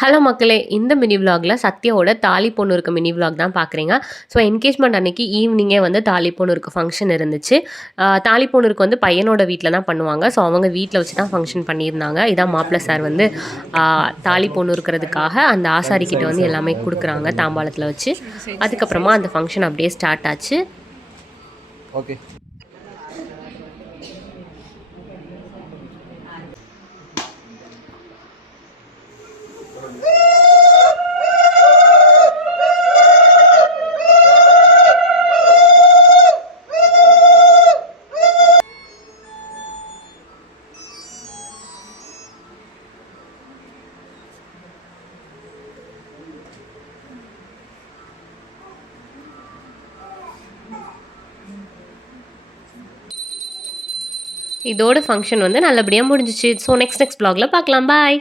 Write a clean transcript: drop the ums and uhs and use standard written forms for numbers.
Hello மக்களே! இந்த mini விளாக்ல சத்யாவோட தாலி பொண்ணு இருக்க மினி விளாக் தான் பார்க்குறீங்க. ஸோ என்கேஜ்மெண்ட் அன்னைக்கு ஈவினிங்கே வந்து தாலி பொண்ணு இருக்க ஃபங்ஷன் இருந்துச்சு. தாலி பொண்ணு இருக்க வந்து பையனோட வீட்ல தான் பண்ணுவாங்க. ஸோ அவங்க வீட்ல வச்சு தான் ஃபங்ஷன் பண்ணியிருந்தாங்க. இதான் மாப்பிள சார் வந்து ஆ தாலி பொண்ணு இருக்கிறதுக்காக அந்த ஆசாரி கிட்ட வந்து எல்லாமே குடுக்குறாங்க தாம்பாளத்தில வச்சு. அதுக்கப்புறமா அந்த ஃபங்ஷன் அப்படியே ஸ்டார்ட் ஆச்சு. ஓகே. இதோட ஃபங்ஷன் வந்து நல்லபடியா முடிஞ்சுச்சு. ஸோ நெக்ஸ்ட் விளாக்ல பார்க்கலாம். பாய்.